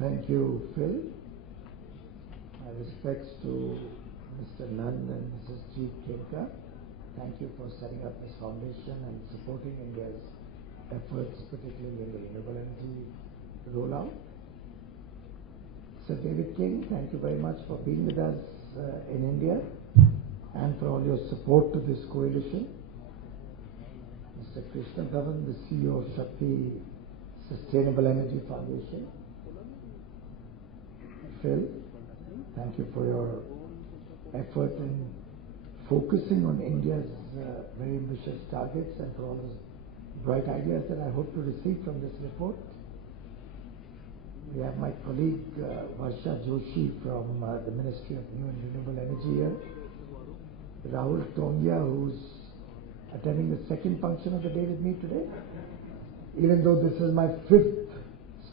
Thank you, Phil. My respects to Mr. Nand and Mrs. G. Kinka. Thank you for setting up this foundation and supporting India's efforts, particularly in the renewable energy rollout. Sir David King, thank you very much for being with us in India and for all your support to this coalition. Mr. Krishna Dhawan, the CEO of Shakti Sustainable Energy Foundation. Phil, thank you for your effort in focusing on India's very ambitious targets and for all those bright ideas that I hope to receive from this report. We have my colleague Varsha Joshi from the Ministry of New and Renewable Energy here. Rahul Tongia, who's attending the second function of the day with me today. Even though this is my 5th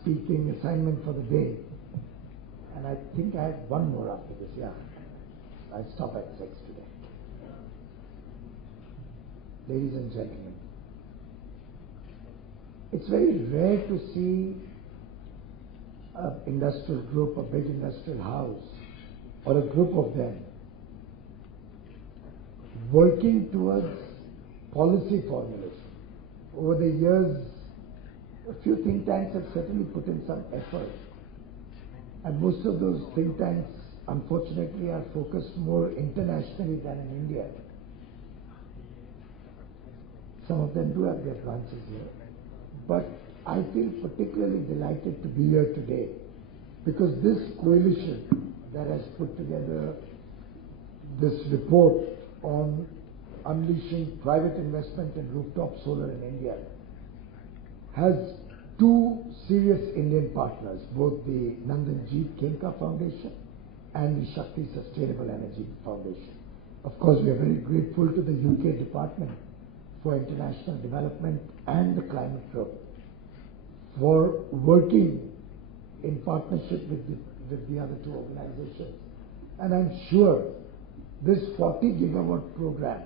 speaking assignment for the day. And I think I have one more after this, yeah. I'll stop at 6 today. Ladies and gentlemen, it's very rare to see an industrial group, a big industrial house, or a group of them working towards policy formulation. Over the years, a few think tanks have certainly put in some effort. And most of those think tanks, unfortunately, are focused more internationally than in India. Some of them do have their branches here. But I feel particularly delighted to be here today because this coalition that has put together this report on unleashing private investment in rooftop solar in India has two serious Indian partners, both the Nandan G. Kinka Foundation and the Shakti Sustainable Energy Foundation. Of course, we are very grateful to the UK Department for International Development and the Climate Group for working in partnership with the other two organizations. And I'm sure this 40 gigawatt program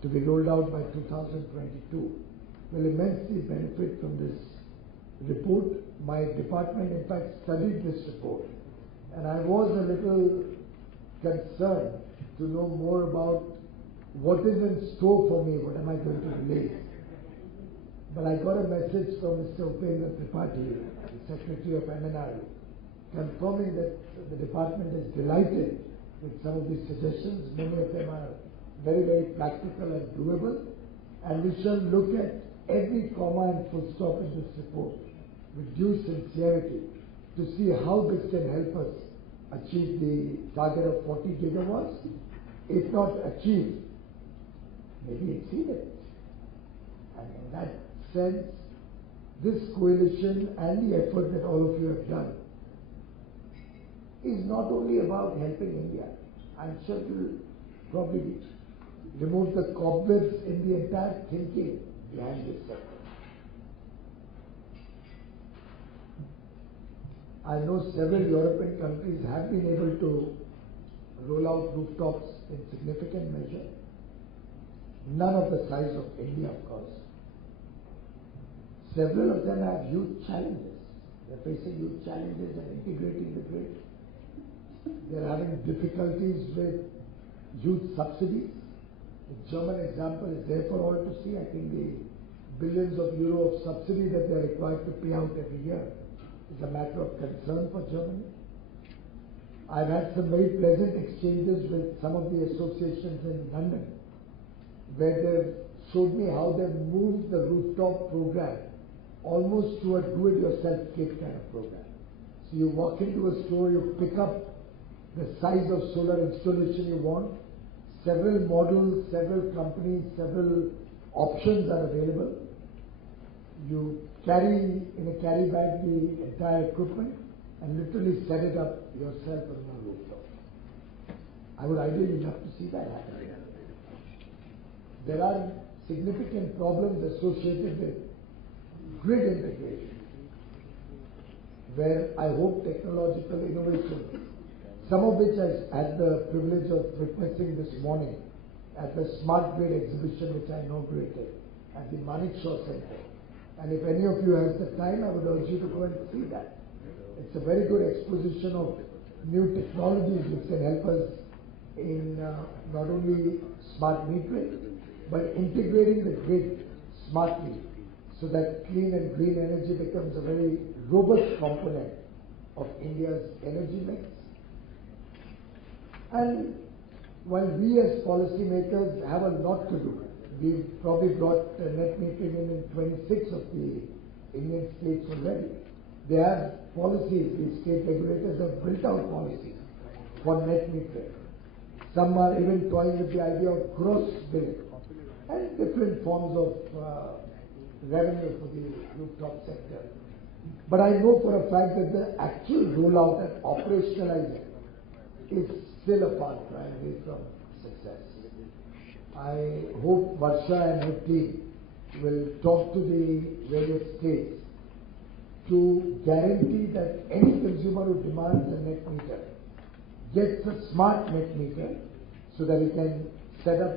to be rolled out by 2022 will immensely benefit from this report. My department, in fact, studied this report, and I was a little concerned to know more about what is in store for me, what am I going to release. But I got a message from Mr. Upendra Tripathi, the Secretary of MNRE, confirming that the department is delighted with some of these suggestions. Many of them are very, very practical and doable, and we shall look at every comma and full stop in this report with due sincerity to see how this can help us achieve the target of 40 gigawatts. If not achieved, maybe exceed it. And in that sense, this coalition and the effort that all of you have done is not only about helping India. I'm sure it will probably remove the cobwebs in the entire thinking behind this sector. I know several European countries have been able to roll out rooftops in significant measure. None of the size of India, of course. Several of them have huge challenges. They're facing huge challenges in integrating the grid. They're having difficulties with huge subsidies. The German example is there for all to see. I think the billions of euro of subsidy that they're required to pay out every year is a matter of concern for Germany. I've had some very pleasant exchanges with some of the associations in London, where they've showed me how they've moved the rooftop program almost to a do-it-yourself kit kind of program. So you walk into a store, you pick up the size of solar installation you want, several models, several companies, several options are available. You carry in a carry bag the entire equipment and literally set it up yourself on a rooftop. I would ideally love to see that happen. There are significant problems associated with grid integration, where I hope technological innovation, some of which I had the privilege of witnessing this morning at the Smart Grid exhibition which I inaugurated at the Manik Shaw Center, And if any of you has the time, I would urge you to go and see that. It's a very good exposition of new technologies which can help us in not only smart metering, but integrating the grid smartly so that clean and green energy becomes a very robust component of India's energy mix. And while we as policymakers have a lot to do, we've probably brought net metering in 26 of the Indian states already. They have policies, the state regulators have built out policies for net metering. Some are even toying with the idea of gross billing and different forms of revenue for the rooftop sector. But I know for a fact that the actual rollout and operationalizing is still a far cry away from success. I hope Varsha and her team will talk to the various states to guarantee that any consumer who demands a net meter gets a smart net meter so that he can set up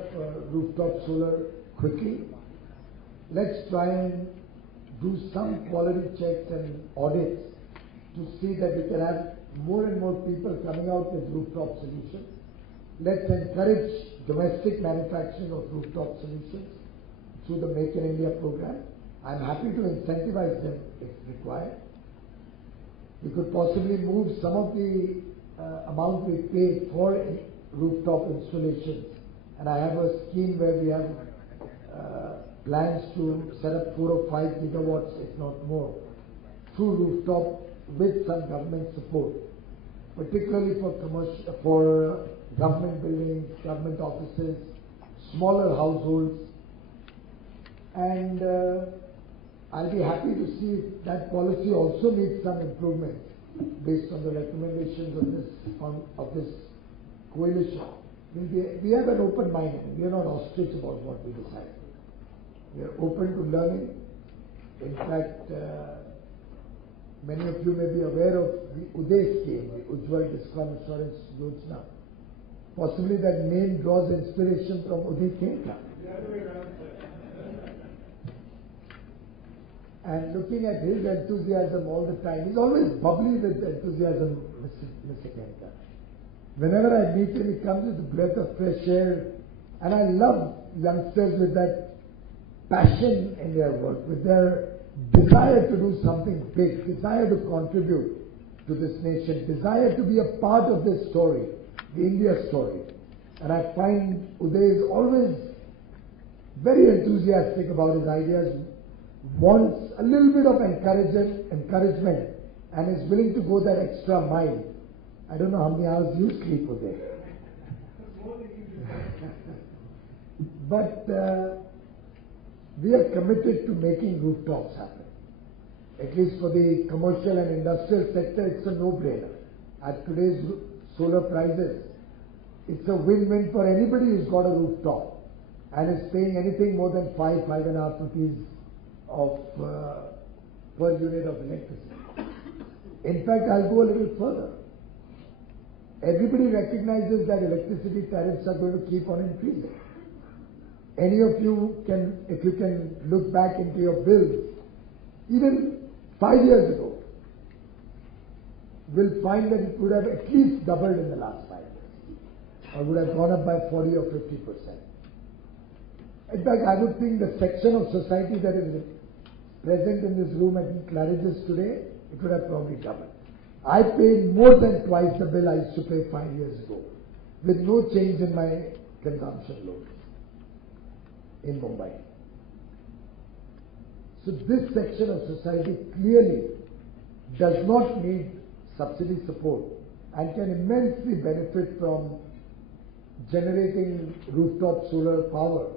rooftop solar quickly. Let's try and do some quality checks and audits to see that we can have more and more people coming out with rooftop solutions. Let's encourage domestic manufacturing of rooftop solutions through the Make in India program. I'm happy to incentivize them if required. We could possibly move some of the amount we pay for rooftop installations. And I have a scheme where we have plans to set up 4 or 5 gigawatts, if not more, through rooftop with some government support, particularly for commercial, for government buildings, government offices, smaller households, and I'll be happy to see if that policy also needs some improvements based on the recommendations of this coalition. We have an open mind and we are not ostrich about what we decide. We are open to learning. In fact, many of you may be aware of the Uday scheme, the Ujjwal Discom Insurance Yojana. Possibly that name draws inspiration from Uday Kenka. And looking at his enthusiasm all the time, he's always bubbly with enthusiasm, Mr. Kenka. Whenever I meet him, he comes with a breath of fresh air. And I love youngsters with that passion in their work, with their desire to do something big, desire to contribute to this nation, desire to be a part of this story, the India story. And I find Uday is always very enthusiastic about his ideas, wants a little bit of encouragement, and is willing to go that extra mile. I don't know how many hours you sleep, Uday. But we are committed to making rooftops happen. At least for the commercial and industrial sector, it's a no-brainer. At today's solar prices, it's a win-win for anybody who's got a rooftop and is paying anything more than 5.5 rupees of per unit of electricity. In fact, I'll go a little further. Everybody recognizes that electricity tariffs are going to keep on increasing. Any of you can, if you can look back into your bills, even 5 years ago, will find that it would have at least doubled in the last 5 years, or would have gone up by 40 or 50%. In fact, I would think the section of society that is present in this room at Claridge's today, it would have probably doubled. I paid more than twice the bill I used to pay 5 years ago, with no change in my consumption loads in Mumbai. So this section of society clearly does not need subsidy support and can immensely benefit from generating rooftop solar power,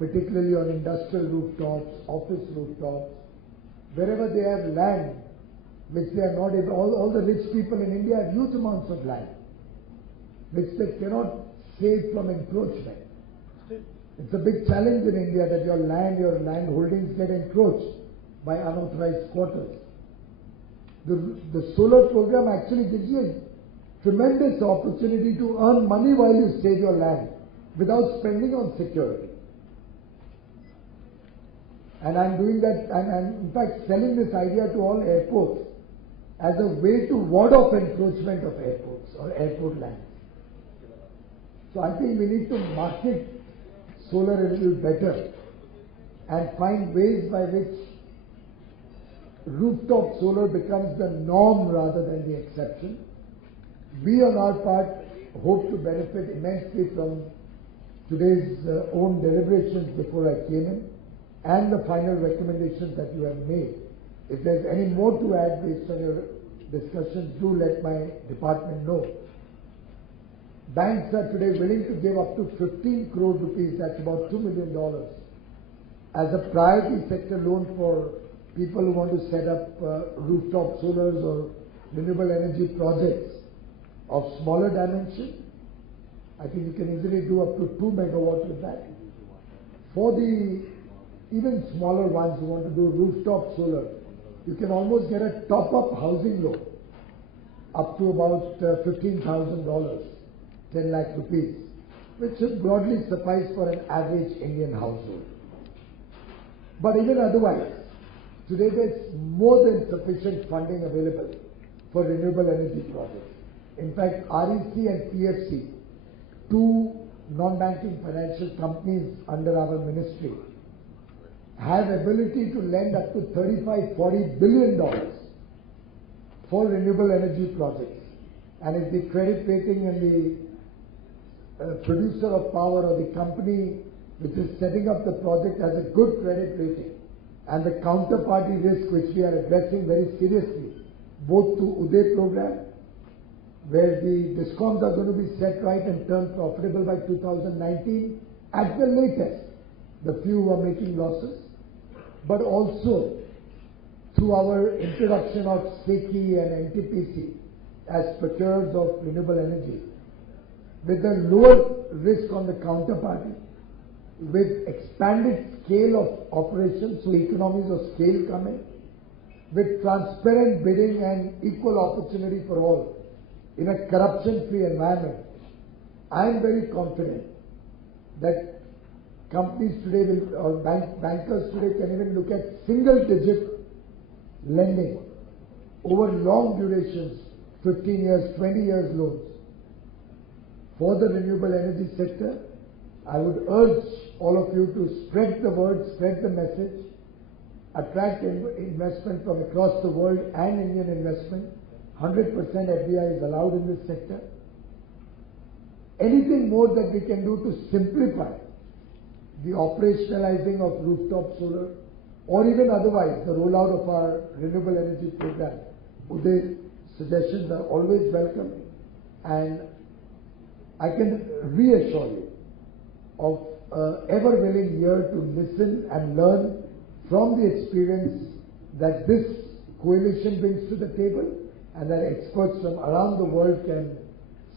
particularly on industrial rooftops, office rooftops, wherever they have land which they are not able. All the rich people in India have huge amounts of land which they cannot save from encroachment. It's a big challenge in India that your land holdings get encroached by unauthorized squatters. The solar program actually gives you a tremendous opportunity to earn money while you save your land without spending on security. And I'm doing that, and I'm in fact selling this idea to all airports as a way to ward off encroachment of airports or airport lands. So I think we need to market solar a little better and find ways by which rooftop solar becomes the norm rather than the exception. We on our part hope to benefit immensely from today's own deliberations before I came in and the final recommendations that you have made. If there's any more to add based on your discussions, do let my department know. Banks are today willing to give up to 15 crore rupees, that's about $2 million, as a priority sector loan for people who want to set up rooftop solars or renewable energy projects of smaller dimension. I think you can easily do up to 2 megawatts with that. For the even smaller ones who want to do rooftop solar, you can almost get a top-up housing loan up to about $15,000, 10 lakh rupees, which should broadly suffice for an average Indian household. But even otherwise, today there's more than sufficient funding available for renewable energy projects. In fact, REC and PFC, two non-banking financial companies under our ministry, have ability to lend up to $35-40 billion for renewable energy projects. And if the credit rating and the producer of power or the company which is setting up the project has a good credit rating and the counterparty risk which we are addressing very seriously, both through Uday program, where the discoms are going to be set right and turn profitable by 2019 at the latest, the few who are making losses, but also through our introduction of SECI and NTPC as procurers of renewable energy, with a lower risk on the counterparty, with expanded scale of operations, so economies of scale come in, with transparent bidding and equal opportunity for all in a corruption-free environment. I am very confident that companies today will, or bankers today can even look at single-digit lending over long durations, 15 years, 20 years loans. For the renewable energy sector, I would urge all of you to spread the word, spread the message, attract investment from across the world and Indian investment. 100% FDI is allowed in this sector. Anything more that we can do to simplify the operationalizing of rooftop solar, or even otherwise the rollout of our renewable energy program, Uday's suggestions are always welcome, and I can reassure you of ever willing ear to listen and learn from the experience that this coalition brings to the table and that experts from around the world can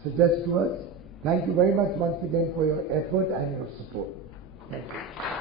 suggest to us. Thank you very much once again for your effort and your support. Thank you.